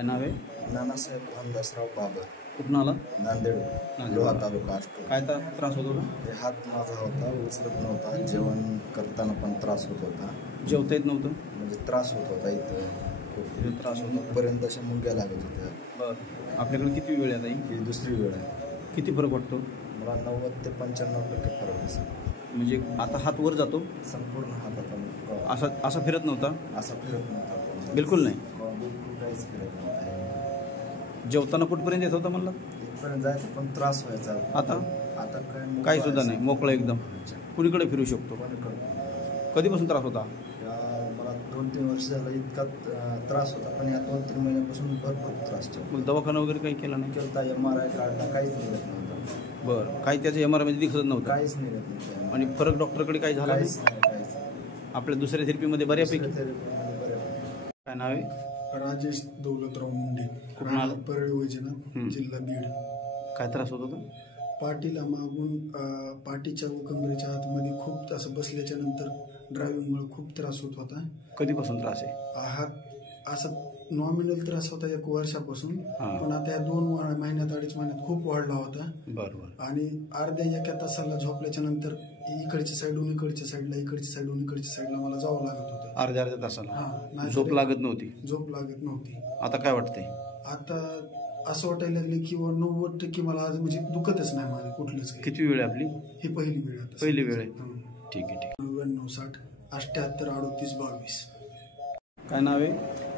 काय नाव आहे? नानासाहेब रामदासराव बाबर. कुठून आला? नांदेड, लोहा तालुका आष्टो. काय त्रास होत होता? ते हात माझा होता, उचलत नव्हता. जेवण करताना पण त्रास होत होता. जेवता येत नव्हतं? म्हणजे त्रास होत होता इथं खूप त्रास होत होता. पर्यंत अशा मुंग्या लागत होत्या. बरं, आपल्याकडे किती वेळ आहे? ही दुसरी वेळ आहे. किती फरक वाटतो? मला 90 ते 95% फरक दिसतो. म्हणजे आता हात वर जातो? संपूर्ण हाताचा असा फिरत नव्हता? असा फिरत नव्हता बिलकुल नाही? बिलकुल काहीच फिरत नव्हता. जेवताना कुठपर्यंत येत होता म्हणला? इथपर्यंत जायचं पण त्रास व्हायचा. आता काही सुद्धा नाही, मोकळं एकदम कुणीकडे फिरू शकतो. कधीपासून त्रास होता? मला 2-3 वर्ष झालं इतका त्रास होता, पण या 2-3 महिन्यापासून भरपूर त्रास होता. मग दवाखाना वगैरे काही केला नाही? केलता, MRI काढला, काहीच निघत नव्हतं. बरं, काही त्याच्या MRI मध्ये दिसत नव्हतं? काहीच निघत नव्हतं. आणि फरक डॉक्टरकडे काही झाला? काहीच नाही. आपल्या दुसऱ्या थेरपीमध्ये बऱ्यापैकी? काय नाव आहे? राजेश दौलतराव मुंडे, परळी वैजनाथ, जिल्हा बीड. काय त्रास होत होता? पाठीला मागून पाठीच्या व कमरेच्या आतमध्ये खूप असं बसल्याच्या नंतर ड्रायव्हिंगमुळे खूप त्रास होत होता. कधीपासून त्रास आहे? हात असं नॉमिनल त्रास होता 1 वर्षापासून, पण आता या 2 महिन्यात 2.5 महिन्यात खूप वाढला होता. बरोबर. आणि अर्ध्या 1 तासाला झोपल्याच्या नंतर इकडच्या साईडून इकडच्या साईडला, इकडच्या साईडून इकडच्या साईडला मला जावं लागत होतं. अर्ध्या तासाला झोप लागत नव्हती? झोप लागत नव्हती. आता काय वाटतंय? आता असं वाटायला लागले की 90% मला आज म्हणजे दुखतच नाही माझं कुठलंच. किती वेळ आहे आपली? ही पहिली वेळ आहे. पहिली वेळ आहे. ठीक आहे, ठीक. 99 60 78 38 22. काय नाव आहे?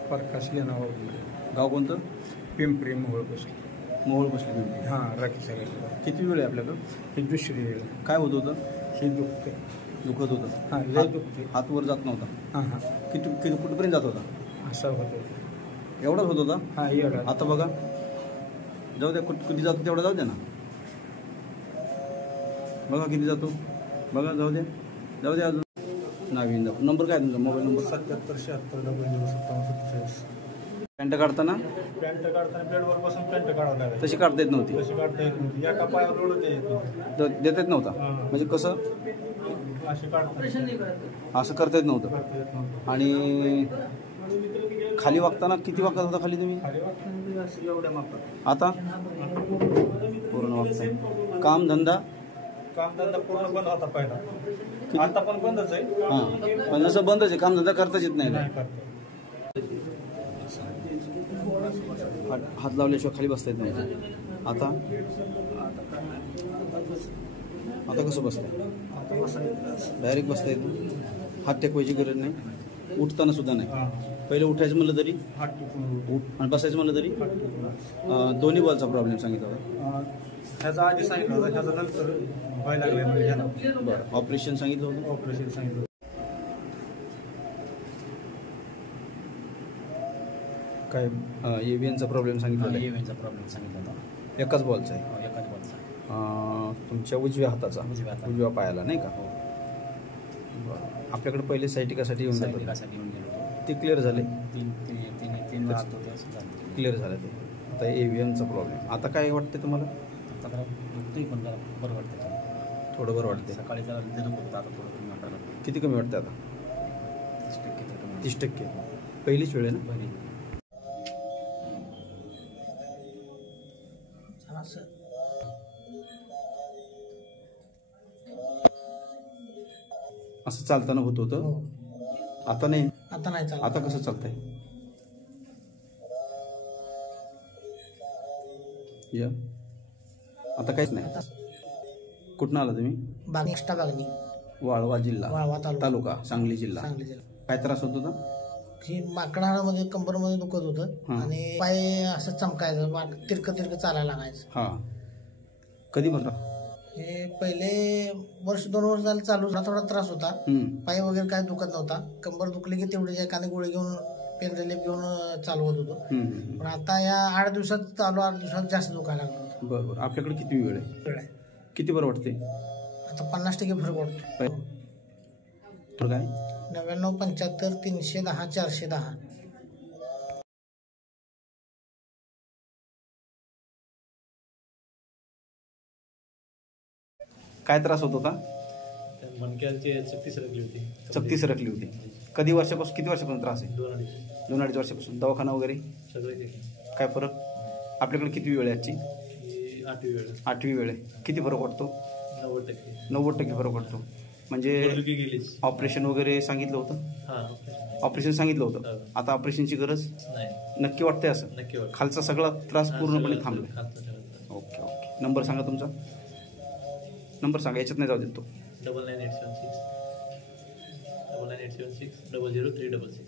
प्रकाश लेनाव. गाव कोणतं? पिंपरी मोहोळ बसली. मोहोळ बसली पिंपरी. हां, राखी सगळं. किती वेळ आहे आपल्याकडं? ही दुसरी वेळ. काय होत होतं? ही दुखते. दुखत होतं? हां, लय दुखते. हात वर जात नव्हता? हां हां. किती कुठपर्यंत जात होता? असं होत होतं. एवढाच होत होता? हां, एवढा. आता बघा, जाऊ द्या, किती जातो तेवढा जाऊ द्या ना. बघा किती जातो, बघा, जाऊ द्या अजून. नवीन नंबर काय तुमचा? Mobile number? 77 76 57 पॅन्ट काढताना प्लेटवर बसून पॅन्ट काढावं लागेल. तशी काढता येत नव्हती? तशी काढता येत नव्हती. एका पायावर लोळत येत देता येत नव्हता? म्हणजे कसं? अशी काढता असं करता येत नव्हतं. आणि खाली वागताना किती वागत होता खाली तुम्ही? एवढ्या मापात. आता पूर्ण वागता? कामधंदा पूर्ण बंद होता पहिला. आता पण बंदच आहे. हां, पण जसं बंदच आहे, कामधंदा करताच येत नाही. हात लावल्याशिवाय खाली बसता येत नव्हतं. आता कसं बसताय? डायरेक्ट बसता येत? हात टेकवायची गरज नाही? उठताना सुद्धा नाही? पहिले उठायचं म्हणलं तरी आणि बसायचं म्हणलं तरी? दोन्ही बॉलचा प्रॉब्लेम सांगितला होता? ह्याचा आधी सांगितलं होतं, ह्याचा नंतर व्हायला लागले. बरं, ऑपरेशन सांगितलं होतं? ऑपरेशन सांगितलं. काय एव्हीएनचा प्रॉब्लेम सांगितला? एव्हीएनचा प्रॉब्लेम सांगितला होता. एकाच बॉलचा आहे? एकाच बॉलचा. तुमच्या उजव्या हाताचा? उजव्या पायाला नाही का? बरं, आपल्याकडे पहिले सायटिकासाठी येऊन गेलो होतो. ते क्लिअर झाले? तीन क्लिअर झालं ते. आता एव्हीएनचा प्रॉब्लेम. आता काय वाटतं तुम्हाला? आता दुखतंय, पण जरा बरं वाटतं. थोडं बरं वाटते? सकाळी जरा दुखत होतं, आता थोडं कमी वाटायला. किती कमी वाटतं आता? 30% तर कमी. 30%? पहिलीच वेळ आहे ना? पहिली. असं चालताना होत होतं? आता नाही? आता नाही चालत. आता कसं चालतंय? या आता काहीच नाही? कुठून आला तुम्ही? बागणी. वाळवा जिल्हा, वाळवा तालुका, सांगली जिल्हा. काय त्रास होत होता? ही माकडामध्ये कंबरमध्ये दुखत होतं आणि पाय असं चमकायचं, तिरकं चालायला लागायचं. हा, कधी बघा? हे पहिले 1-2 वर्ष झालं चालू. थोडा त्रास होता, पाय वगैरे काय दुखत नव्हता. कंबर दुखली की तेवढी एखादी गोळी घेऊन, पेन रिलीफ घेऊन चालवत होतो. पण आता या 8 दिवसात 8 दिवसात जास्त दुखायला लागलं होतं. बरोबर. आपल्याकडे किती वेळ आहे? किती बरं वाटते? आता 50% फरक वाटतो. काय? 99 75 310 410. काय त्रास होत होता? मणक्याची चकती सरकली होती. चकती सरकली होती. किती वर्षापासून त्रास आहे? 2-2.5 वर्षापासून. दवाखाना वगैरे सगळे काय फरक? आपल्याकडे किती वेळ आहे आजची? 8वी वेळ आहे. किती फरक वाटतो? 90% फरक वाटतो. म्हणजे ऑपरेशन वगैरे सांगितलं होतं? ऑपरेशन सांगितलं होतं. आता ऑपरेशनची गरज नक्की वाटते असं? खालचा सगळा त्रास पूर्णपणे थांबला. ओके. नंबर सांगा तुमचा. नंबर सांगा, याच्यात नाही जाऊ देत तो. 9987600366